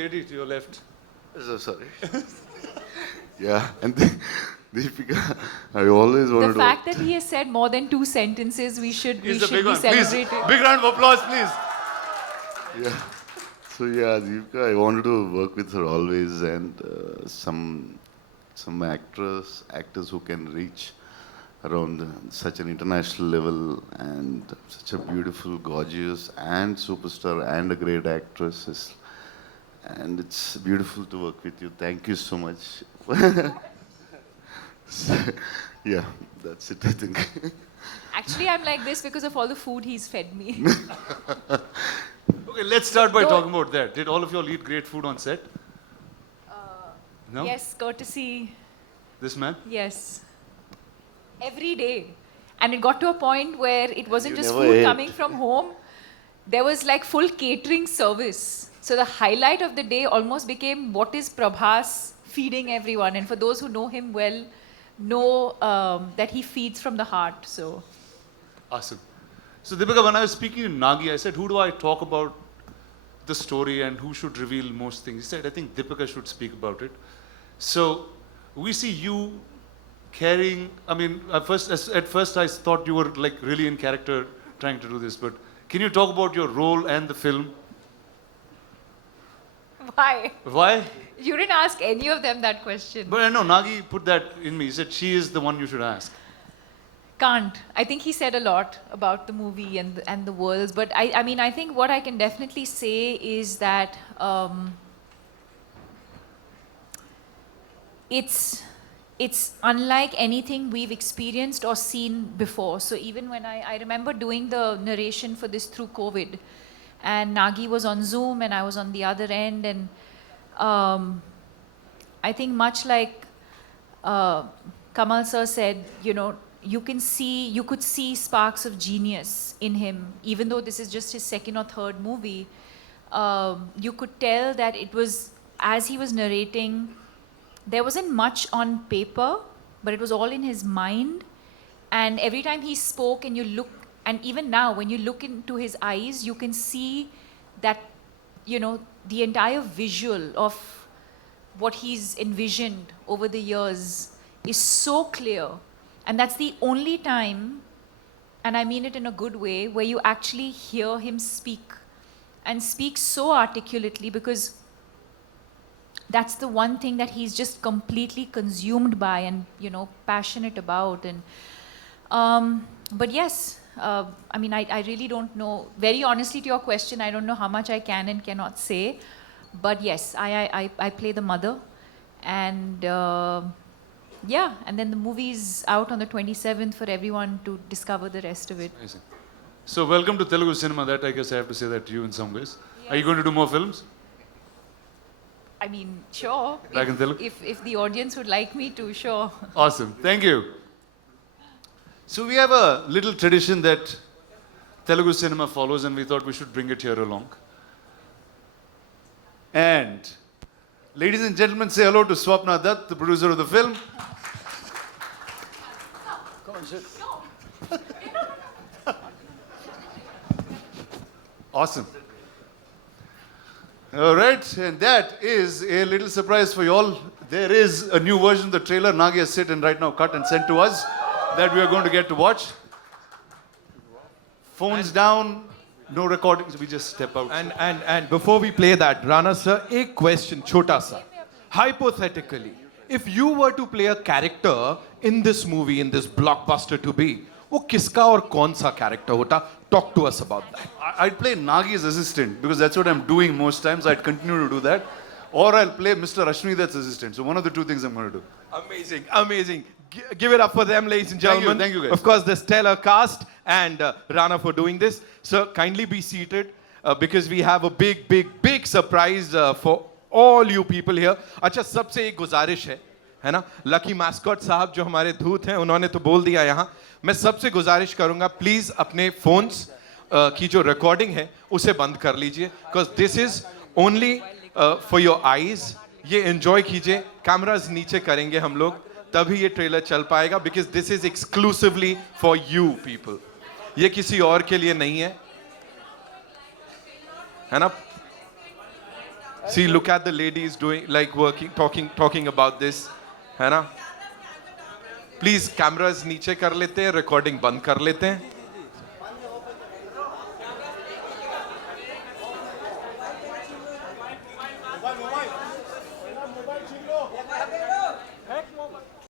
lady to your left. So sorry. Yeah, and Deepika, I always wanted The to. fact that he has said more than 2 sentences, we should He's a be big one. Please, celebrating. big round of applause, please. Yeah. So yeah, Deepika, I wanted to work with her always, and some actors who can reach around such an international level, and such a beautiful, gorgeous, and superstar, and a great actress. And it's beautiful to work with you. Thank you so much. So, yeah, that's it, I think. Actually, I'm like this because of all the food he's fed me. Okay, let's start by Don't- talking about that. Did all of you all eat great food on set? No? Yes, courtesy. This man? Yes. Every day. And it got to a point where it wasn't You just never food ate. coming from home. There was like full catering service. So the highlight of the day almost became what is Prabhas feeding everyone. And for those who know him well, know that he feeds from the heart. So Awesome. So Deepika, when I was speaking to Nagi, I said, who do I talk about the story and who should reveal most things? He said, I think Deepika should speak about it. So we see you carrying, I mean, at first I thought you were like really in character trying to do this, but can you talk about your role and the film? why? Why? You didn't ask any of them that question. But I know Nagi put that in me. He said she is the one you should ask. Can't. I think he said a lot about the movie and the worlds. But I mean, I think what I can definitely say is that it's unlike anything we've experienced or seen before. So even when I remember doing the narration for this through COVID, and Nagi was on Zoom and I was on the other end, and I think much like Kamal sir said, you know, you could see sparks of genius in him, even though this is just his second or third movie. You could tell that it was, as he was narrating, there wasn't much on paper, but it was all in his mind. And every time he spoke and you look, and even now when you look into his eyes, you can see that, you know, the entire visual of what he's envisioned over the years is so clear. And that's the only time, and I mean it in a good way, where you actually hear him speak, and speak so articulately, because that's the one thing that he's just completely consumed by and, you know, passionate about. And but yes, I mean, I really don't know. Very honestly to your question, I don't know how much I can and cannot say. But yes, I play the mother. And yeah, and then the movie's out on the 27th for everyone to discover the rest of it. Amazing. So welcome to Telugu cinema. That I guess I have to say that to you in some ways. Are you going to do more films? I mean, sure. Back in Telugu? If the audience would like me to, sure. Awesome. Thank you. So we have a little tradition that Telugu cinema follows, and we thought we should bring it here along. And ladies and gentlemen, say hello to Swapna Dutt, the producer of the film. Awesome. All right, and that is a little surprise for you all. There is a new version of the trailer. Nagi has sit and right now cut and sent to us that we are going to get to watch. Phones down, no recordings. We just step out. And before we play that, Rana sir, a question, chota sa. Hypothetically, if you were to play a character in this movie, in this blockbuster to be, वो किसका और कौन सा character होता? Talk to us about that. I'd play Nagi's assistant because that's what I'm doing most times. I'd continue to do that. Or I'll play Mr. Ashwini-Dutt's assistant. So one of the two things I'm going to do. Amazing, amazing. Give it up for them, ladies and gentlemen. Thank you guys. Of course, the stellar cast and Rana for doing this. So kindly be seated because we have a big surprise for all you people here. अच्छा, सबसे एक गुजारिश है ना? Lucky mascot साहब जो हमारे धूत हैं, उन्होंने तो बोल दिया यहाँ. मैं सबसे गुजारिश करूँगा, प्लीज अपने phones की जो recording है, उसे बंद कर लीजिए. Because this is only for your eyes. ये enjoy कीजिए. Cameras नीचे करेंगे हम लोग. तभी ये ट्रेलर चल पाएगा because this is exclusively for you people. ये किसी और के लिए नहीं है ना? See, look at the ladies doing, like working, talking about this, है ना? Please, cameras नीचे कर लेते हैं, recording बंद कर लेते हैं.